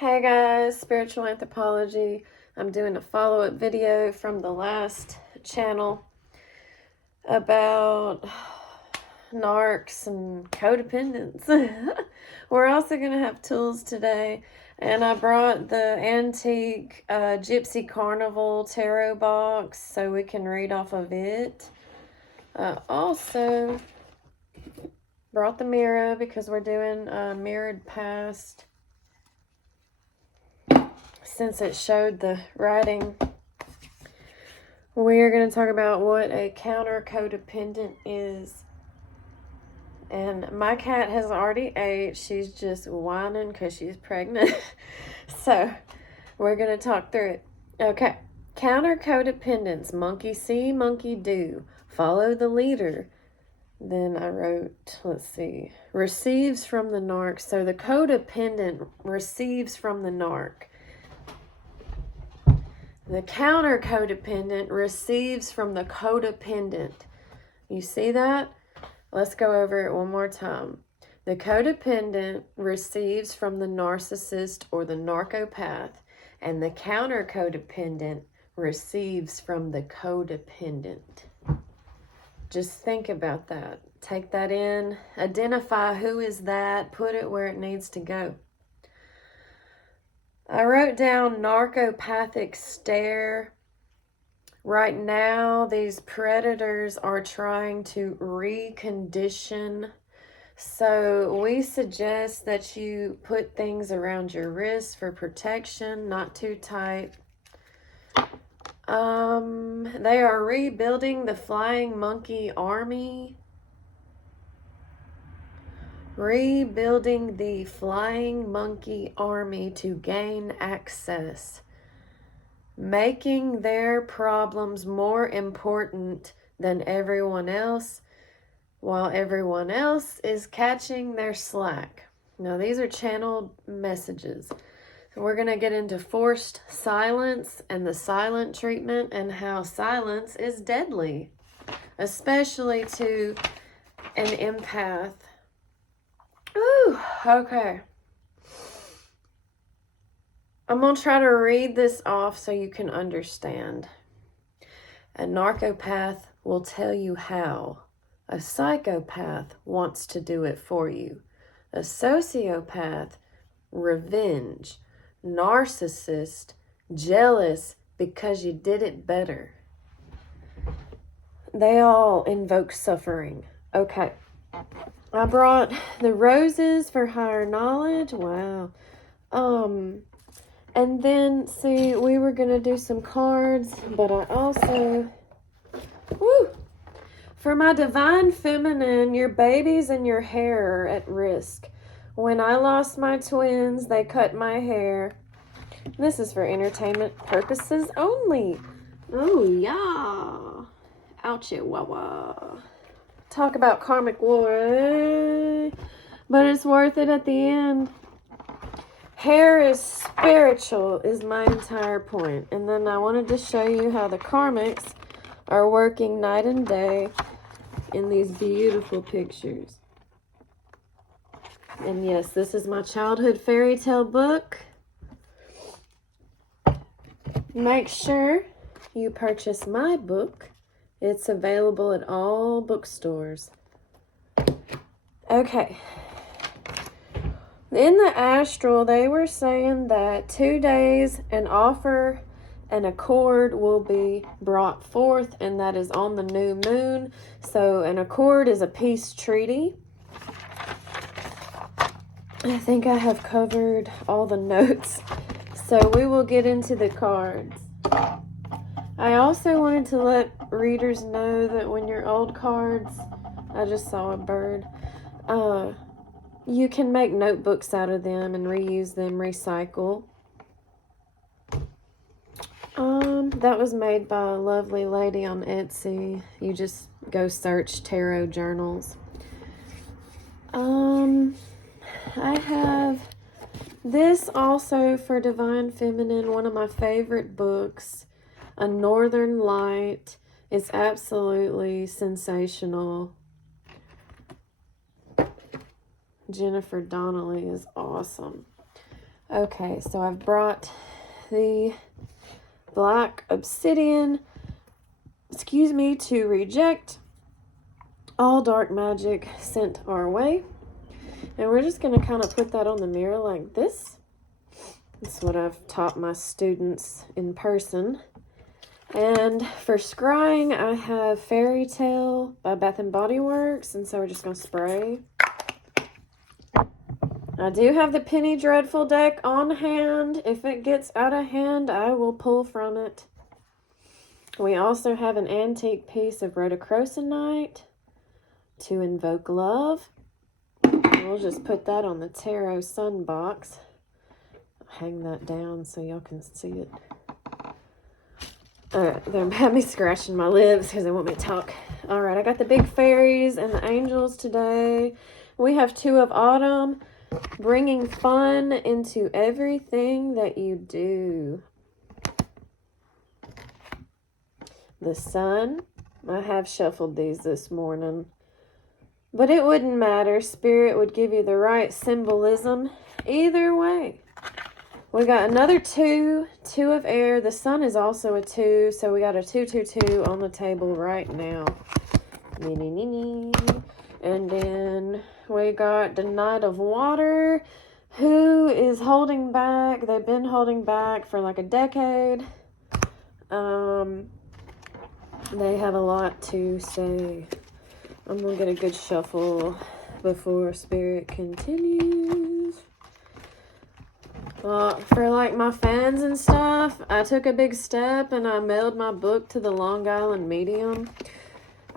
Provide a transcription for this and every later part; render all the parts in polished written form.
Hey guys, Spiritual Anthropology. I'm doing a follow-up video from the last channel about narcs and codependents. We're also going to have tools today, and I brought the antique Gypsy Carnival tarot box so we can read off of it. I also brought the mirror because we're doing mirrored past. Since it showed the writing, we are going to talk about what a counter codependent is. And my cat has already ate. She's just whining because she's pregnant. So we're going to talk through it. Okay. Counter codependence. Monkey see, monkey do. Follow the leader. Then I wrote, let's see, receives from the narc. So the codependent receives from the narc. The counter codependent receives from the codependent. You see that? Let's go over it one more time. The codependent receives from the narcissist or the narcopath, and the counter codependent receives from the codependent. Just think about that. Take that in. Identify who is that. Put it where it needs to go. I wrote down narcopathic stare. Right now, these predators are trying to recondition. So we suggest that you put things around your wrists for protection, not too tight. They are rebuilding the flying monkey army. Rebuilding the flying monkey army to gain access, making their problems more important than everyone else, while everyone else is catching their slack. Now, these are channeled messages. So we're going to get into forced silence and the silent treatment and how silence is deadly, especially to an empath. Ooh, okay. I'm going to try to read this off so you can understand. A narcopath will tell you how. A psychopath wants to do it for you. A sociopath, revenge. Narcissist, jealous because you did it better. They all invoke suffering. Okay. I brought the roses for higher knowledge. Wow. And then, see, we were going to do some cards, but I also, for my divine feminine, your babies and your hair are at risk. When I lost my twins, they cut my hair. This is for entertainment purposes only. Oh, yeah. Ouchie, wah. Talk about karmic war, but it's worth it at the end. Hair is spiritual is my entire point. And then I wanted to show you how the karmics are working night and day in these beautiful pictures. And yes, this is my childhood fairy tale book. Make sure you purchase my book. It's available at all bookstores. Okay. In the Astral, they were saying that 2 days an offer, an accord will be brought forth, and that is on the new moon. So an accord is a peace treaty. I think I have covered all the notes. So we will get into the cards. I also wanted to let readers know that when your old cards, I just saw a bird, you can make notebooks out of them and reuse them, recycle. That was made by a lovely lady on Etsy. You just go search tarot journals. I have this also for Divine Feminine, one of my favorite books, A Northern Light. It's absolutely sensational. Jennifer Donnelly is awesome. Okay, so I've brought the black obsidian, to reject all dark magic sent our way. And we're just going to kind of put that on the mirror like this. That's what I've taught my students in person. And for scrying, I have Fairy Tale by Bath & Body Works, and so we're just going to spray. I do have the Penny Dreadful deck on hand. If it gets out of hand, I will pull from it. We also have an antique piece of rhodochrosonite to invoke love. We'll just put that on the tarot sun box. Hang that down so y'all can see it. They had me scratching my lips because they want me to talk. All right, I got the big fairies and the angels today. We have 2 of autumn, bringing fun into everything that you do. The sun, I have shuffled these this morning, but it wouldn't matter. Spirit would give you the right symbolism either way. We got another 2 of air. The sun is also a 2, so we got a 2, 2, 2 on the table right now. And then we got the Knight of Water, who is holding back. They've been holding back for like a decade. They have a lot to say. I'm going to get a good shuffle before Spirit continues. For like my fans and stuff, I took a big step and I mailed my book to the Long Island Medium.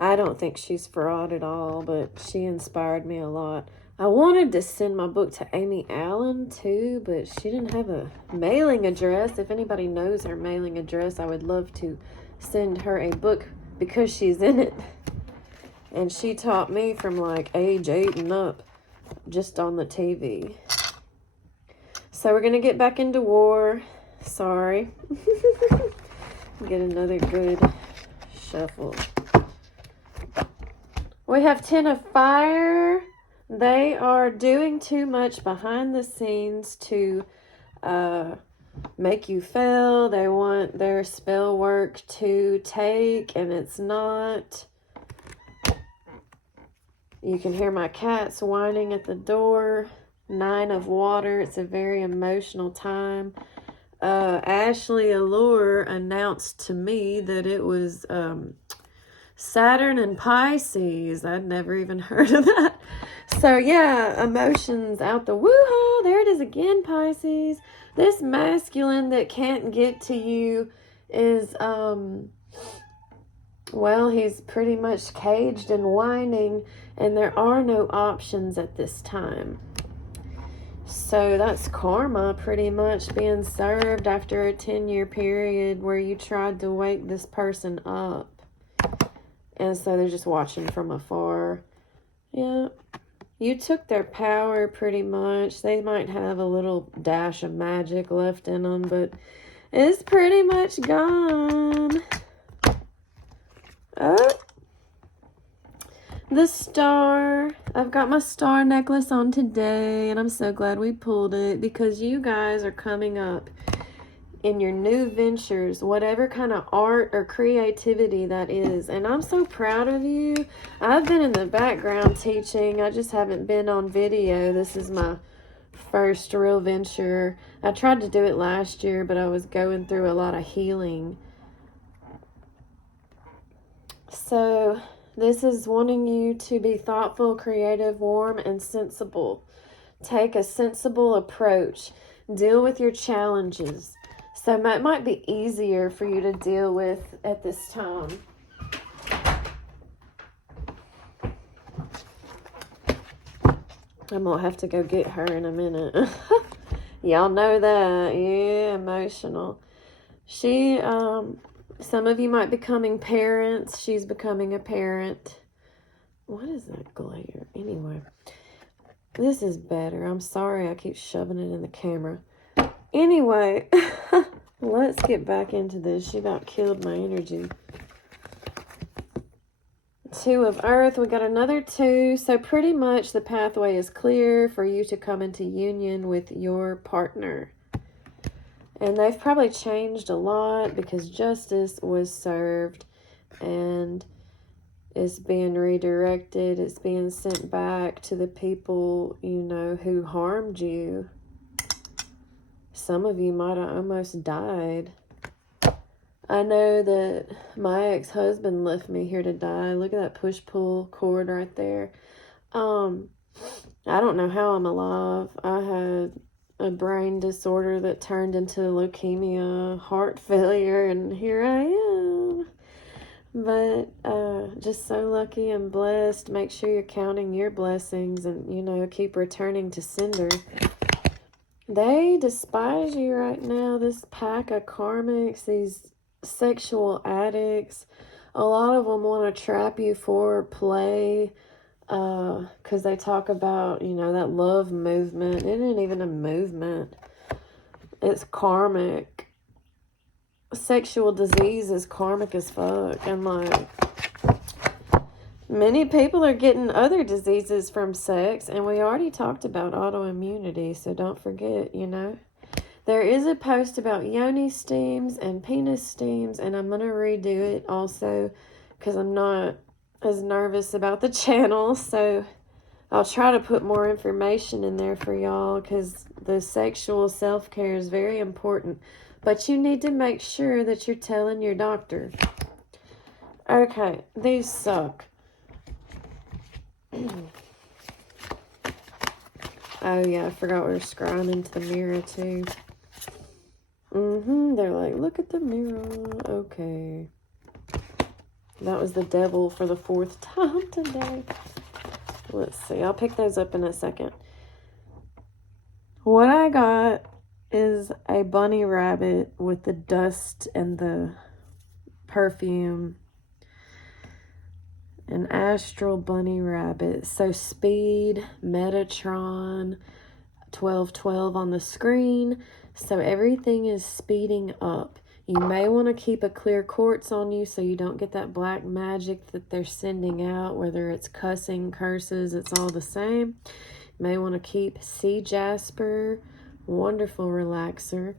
I don't think she's fraud at all, but she inspired me a lot. I wanted to send my book to Amy Allen too, but she didn't have a mailing address. If anybody knows her mailing address, I would love to send her a book because she's in it. And she taught me from like age 8 and up just on the TV. So we're going to get back into war. Sorry. Get another good shuffle. We have 10 of fire. They are doing too much behind the scenes to make you fail. They want their spell work to take, and it's not. You can hear my cats whining at the door. 9 of water. It's a very emotional time. Ashley Allure announced to me that it was Saturn and Pisces. I'd never even heard of that. So yeah, emotions out the woo-ha. There it is again, Pisces. This masculine that can't get to you is, well, he's pretty much caged and whining, and there are no options at this time. So that's karma pretty much being served after a 10-year period where you tried to wake this person up. And so they're just watching from afar. Yeah. You took their power pretty much. They might have a little dash of magic left in them, but it's pretty much gone. Oh. The star. I've got my star necklace on today, and I'm so glad we pulled it because you guys are coming up in your new ventures, whatever kind of art or creativity that is. And I'm so proud of you. I've been in the background teaching. I just haven't been on video. This is my first real venture. I tried to do it last year, but I was going through a lot of healing. So this is wanting you to be thoughtful, creative, warm, and sensible. Take a sensible approach. Deal with your challenges. So it might be easier for you to deal with at this time. I'm going to have to go get her in a minute. Y'all know that. Yeah, emotional. She, some of you might be becoming parents. She's becoming a parent. What is that glare? Anyway, this is better. I'm sorry I keep shoving it in the camera. Anyway, let's get back into this. She about killed my energy. Two of Earth. We got another two. So pretty much the pathway is clear for you to come into union with your partner. And they've probably changed a lot because justice was served and it's being redirected. It's being sent back to the people, you know, who harmed you. Some of you might have almost died. I know that my ex-husband left me here to die. Look at that push-pull cord right there. I don't know how I'm alive. I had a brain disorder that turned into leukemia, heart failure, and here I am. But just so lucky and blessed. Make sure you're counting your blessings and, you know, keep returning to sender. They despise you right now. This pack of karmics, these sexual addicts, a lot of them want to trap you for play because they talk about, you know, that love movement. It isn't even a movement. It's karmic. Sexual disease is karmic as fuck. And like, many people are getting other diseases from sex, and we already talked about autoimmunity, so don't forget, you know. There is a post about yoni steams and penis steams, and I'm going to redo it also because I'm not as nervous about the channel. So I'll try to put more information in there for y'all because the sexual self-care is very important. But you need to make sure that you're telling your doctor. Okay, these suck. Oh yeah, I forgot we were scrying into the mirror too. They're like, look at the mirror. Okay. That was the devil for the 4th time today. Let's see. I'll pick those up in a second. What I got is a bunny rabbit with the dust and the perfume. An astral bunny rabbit. So speed, Metatron, 1212 on the screen. So everything is speeding up. You may want to keep a clear quartz on you so you don't get that black magic that they're sending out, whether it's cussing, curses, it's all the same. You may want to keep sea jasper, wonderful relaxer.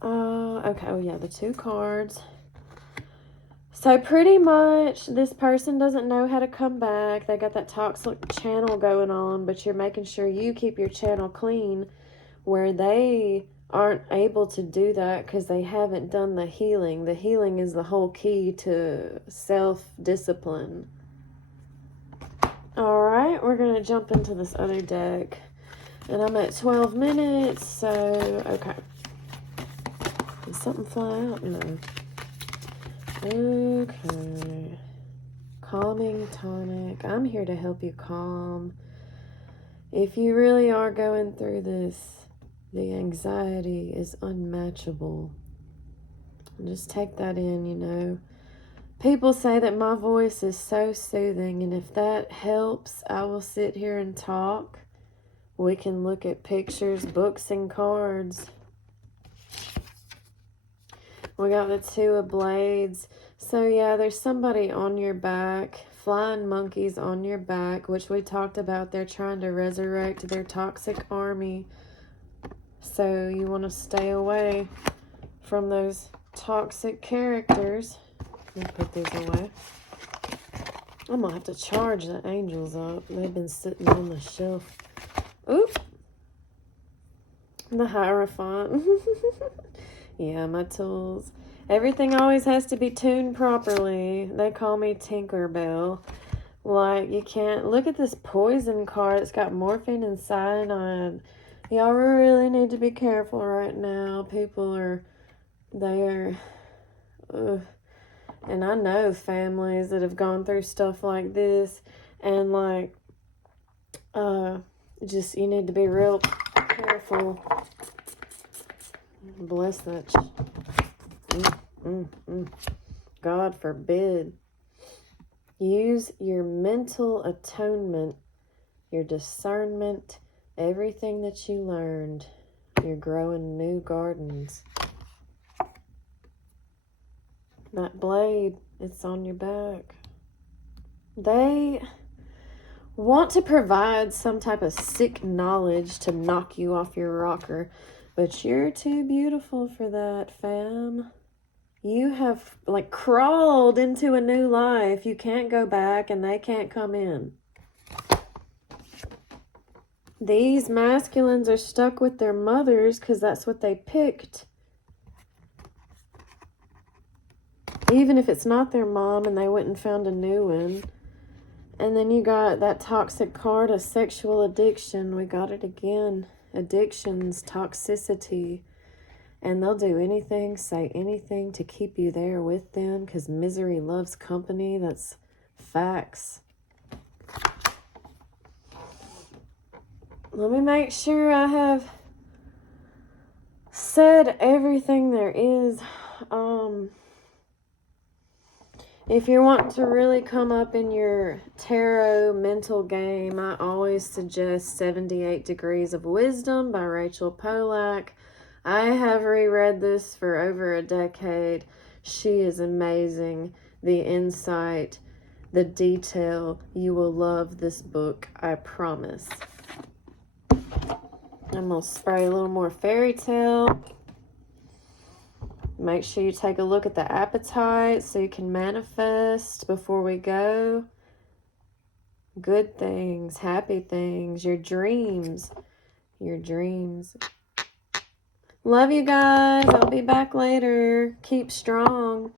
Okay, oh yeah, the 2 cards. So pretty much this person doesn't know how to come back. They got that toxic channel going on, but you're making sure you keep your channel clean where they aren't able to do that because they haven't done the healing. The healing is the whole key to self-discipline. All right, we're going to jump into this other deck. And I'm at 12 minutes, so, okay. Did something fly out? No. Okay. Calming tonic. I'm here to help you calm. If you really are going through this, the anxiety is unmatchable. Just take that in, you know. People say that my voice is so soothing, and if that helps, I will sit here and talk. We can look at pictures, books, and cards. We got the 2 of blades. So yeah, there's somebody on your back, flying monkeys on your back, which we talked about. They're trying to resurrect their toxic army. So you want to stay away from those toxic characters. Let me put these away. I'm going to have to charge the angels up. They've been sitting on the shelf. Oop. The Hierophant. Yeah, my tools. Everything always has to be tuned properly. They call me Tinkerbell. Like, you can't... Look at this poison card. It's got morphine and cyanide. Y'all really need to be careful right now. People are... They're... And I know families that have gone through stuff like this. And, like... Just, you need to be real careful. Bless that. God forbid. Use your mental atonement, your discernment, everything that you learned. You're growing new gardens. That blade, it's on your back. They want to provide some type of sick knowledge to knock you off your rocker, but you're too beautiful for that, fam. You have like crawled into a new life. You can't go back and they can't come in. These masculines are stuck with their mothers because that's what they picked. Even if it's not their mom and they went and found a new one. And then you got that toxic card of sexual addiction. We got it again. Addictions, toxicity. And they'll do anything, say anything to keep you there with them because misery loves company. That's facts. Let me make sure I have said everything there is. If you're wanting to really come up in your tarot mental game, I always suggest 78 Degrees of Wisdom by Rachel Pollack. I have reread this for over a decade. She is amazing. The insight, the detail. You will love this book, I promise. I'm going to spray a little more fairy tale. Make sure you take a look at the appetite so you can manifest before we go. Good things, happy things, your dreams. Your dreams. Love you guys. I'll be back later. Keep strong.